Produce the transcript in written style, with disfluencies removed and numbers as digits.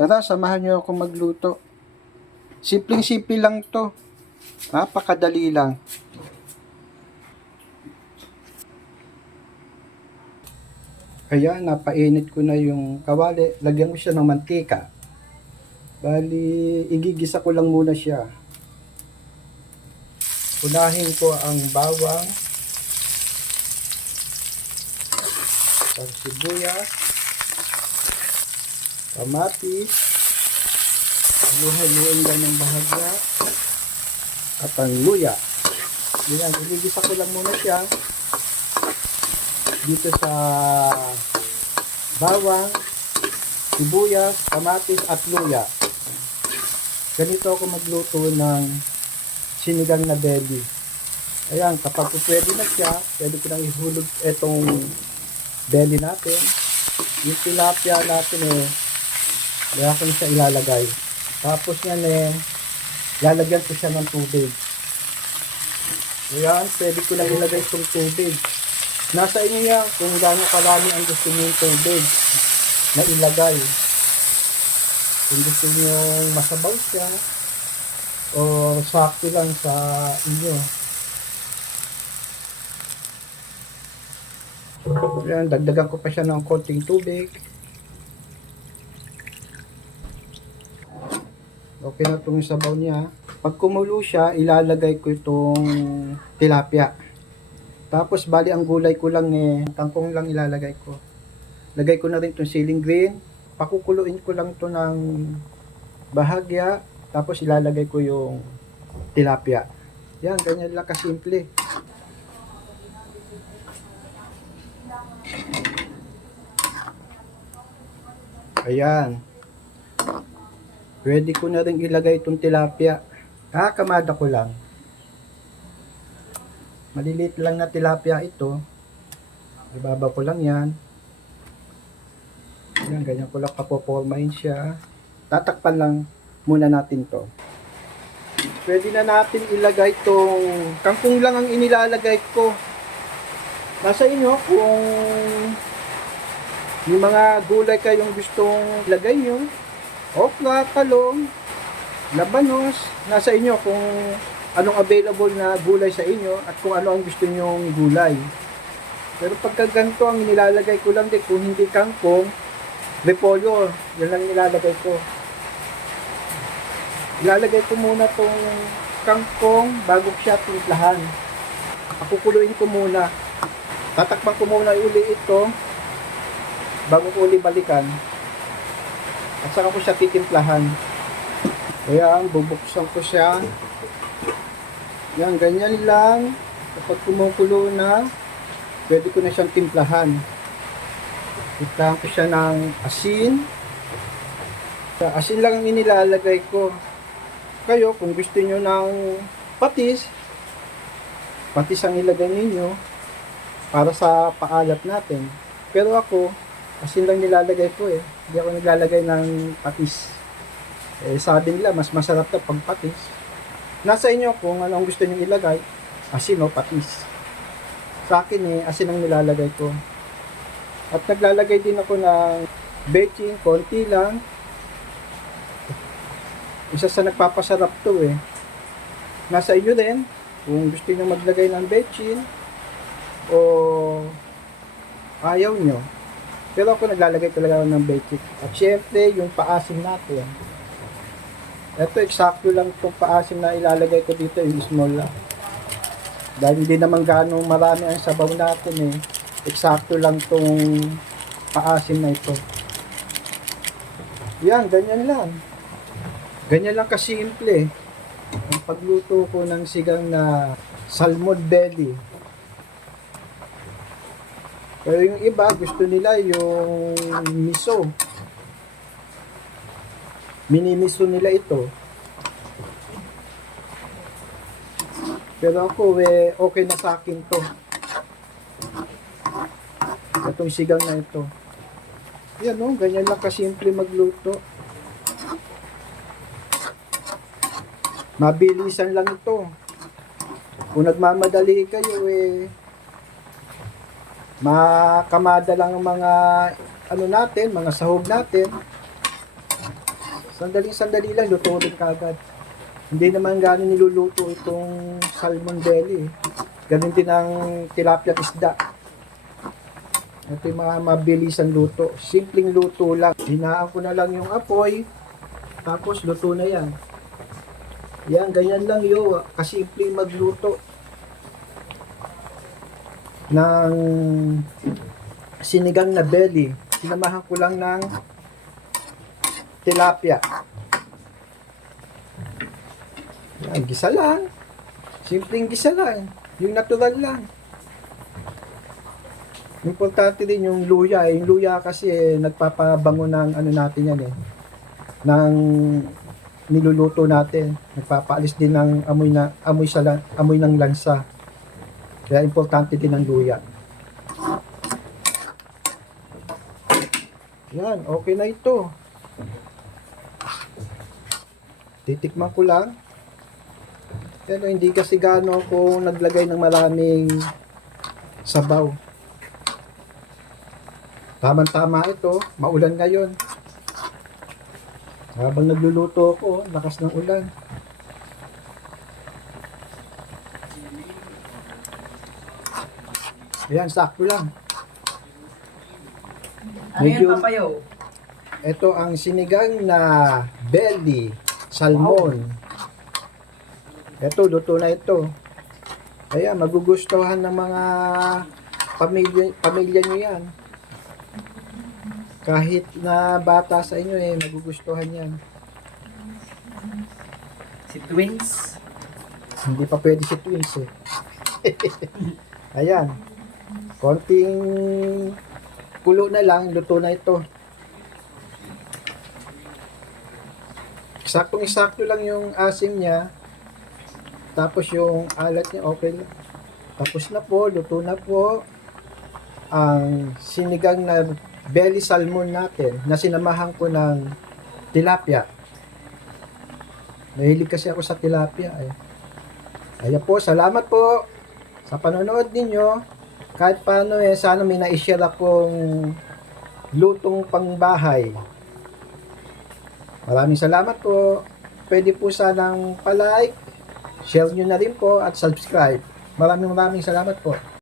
Tara, samahan niyo ako magluto. Simpleng-simple lang to. Napakadali lang. Kaya napainit ko na yung kawali. Lagyan ko siya ng mantika. Bali, igigisa ko lang muna siya. Unahin ko ang bawang, ang sibuyas, kamatis, luha-luhain lang ng bahagya, at ang luya. Yan, igigisa ko lang muna siya dito sa bawang, sibuyas, kamatis at luya. Ganito ako magluto ng sinigang na belly. Ayan, kapag pwede na siya, pwede ko nang ihulog itong belly natin. Yung tilapia natin kaya ko na siya ilalagay. Tapos yan lalagyan ko siya ng tubig. Ayan, pwede ko lang ilagay itong tubig. Nasa inyo yan kung gaano karami ang gusto niyo yung tubig na ilagay. Kung gusto niyo masabaw siya o sakto lang sa inyo. Ayan, dagdagan ko pa siya ng konting tubig. Okay na itong sabaw niya. Pag kumulo siya, ilalagay ko itong tilapia. Tapos bali ang gulay ko lang kangkong lang ilalagay ko. Lagay ko na rin itong siling green. Pakukuluin ko lang ito ng bahagya. Tapos ilalagay ko yung tilapia. Yan, ganyan lang kasimple. Ayan. Pwede ko na rin ilagay itong tilapia. Kakamada ko lang. Maliliit lang na tilapia ito. Ibaba ko lang yan. Ayan, ganyan ko lang papopormahin siya. Tatakpan lang muna natin to. Pwede na natin ilagay itong kangkong lang ang inilalagay ko. Nasa inyo kung may mga gulay kayong gustong ilagay nyo. Okra, talong, labanos. Nasa inyo kung anong available na gulay sa inyo at kung ano ang gusto nyong gulay. Pero pagka ganito ang nilalagay ko lang din, kung hindi kangkong, repolyo, yan lang nilalagay ko. Ilalagay ko muna tong kangkong bago siya timplahan. Pakukuluin ko muna. Tatakpan ko muna uli ito bago ko uli balikan. At saka ko siya titimplahan. Kaya bubuksan ko siya. Yan, ganyan lang. Kapag kumukulo na, pwede ko na siyang timplahan. Timplahan ko siya ng asin. Asin lang ang inilalagay ko. Kayo, kung gusto nyo ng patis, patis ang ilagay ninyo para sa paalat natin. Pero ako, asin lang nilalagay ko Hindi ako naglalagay ng patis. Sabi nila, mas masarap na pag patis. Nasa inyo kung ano ang gusto nyo ilagay, asin o patis. Sa akin asin ang nilalagay ko. At naglalagay din ako ng bechin, konti lang. Isa sa nagpapasarap to Nasa inyo din, kung gusto nyo maglagay ng bechin o ayaw nyo. Pero ako naglalagay talaga ng bechin. At syempre, yung paasim natin. Ito, eksakto lang itong paasim na ilalagay ko dito, yung small lang. Dahil hindi naman gano'ng marami ang sabaw natin Eksakto lang itong paasim na ito. Yan, ganyan lang. Ganyan lang kasimple ang pagluto ko ng sigang na salmon belly. Pero yung iba, gusto nila yung miso. Minimiso nila ito. Pero ako, okay na sa akin to. Itong sigang na ito. Yan ganyan lang kasimple magluto. Mabilisan lang ito. Kung nagmamadali kayo makamada lang ang mga mga sahog natin. Sandaling-sandali lang, luto rin kagad. Hindi naman gano'n niluluto itong salmon belly. Ganun din ang tilapia isda. Ito yung mga mabilisan luto. Simpleng luto lang. Hinaan ko na lang yung apoy. Tapos luto na yan. Yan, ganyan lang yun. Kasimpleng magluto ng sinigang na belly. Sinamahan ko lang ng tilapia. Yan, gisa lang. Simpleng gisa lang. Yung natural lang. Importante din yung luya. Yung luya kasi nagpapabango ng ano natin yan ng niluluto natin. Nagpapaalis din ng amoy ng lansa. Kaya importante din ang luya. Yan, okay na ito. Titikman ko lang. Pero hindi kasi gaano ako naglagay ng maraming sabaw. Tama-tama ito, maulan ngayon. Habang nagluluto ako, lakas ng ulan. Ayan, sakto lang. Ano yan, Medyo, papayaw? ito ang sinigang na belly, salmon. Ito, luto na ito. Ayan, magugustuhan ng mga pamilya nyo yan. Kahit na bata sa inyo magugustuhan yan. Si Twins. Hindi pa pwede si twins Ayan. Konting kulo na lang, luto na ito. Saktong-sakto lang yung asim niya. Tapos yung alat niya, okay lang. Tapos na po, luto na po ang sinigang na belly salmon natin na sinamahan ko ng tilapia. Mahilig kasi ako sa tilapia. Ayan po, salamat po sa panonood ninyo. Kahit paano sana may na-share akong lutong pangbahay. Maraming salamat po. Pwede po sanang palike, share nyo na rin po at subscribe. Maraming salamat po.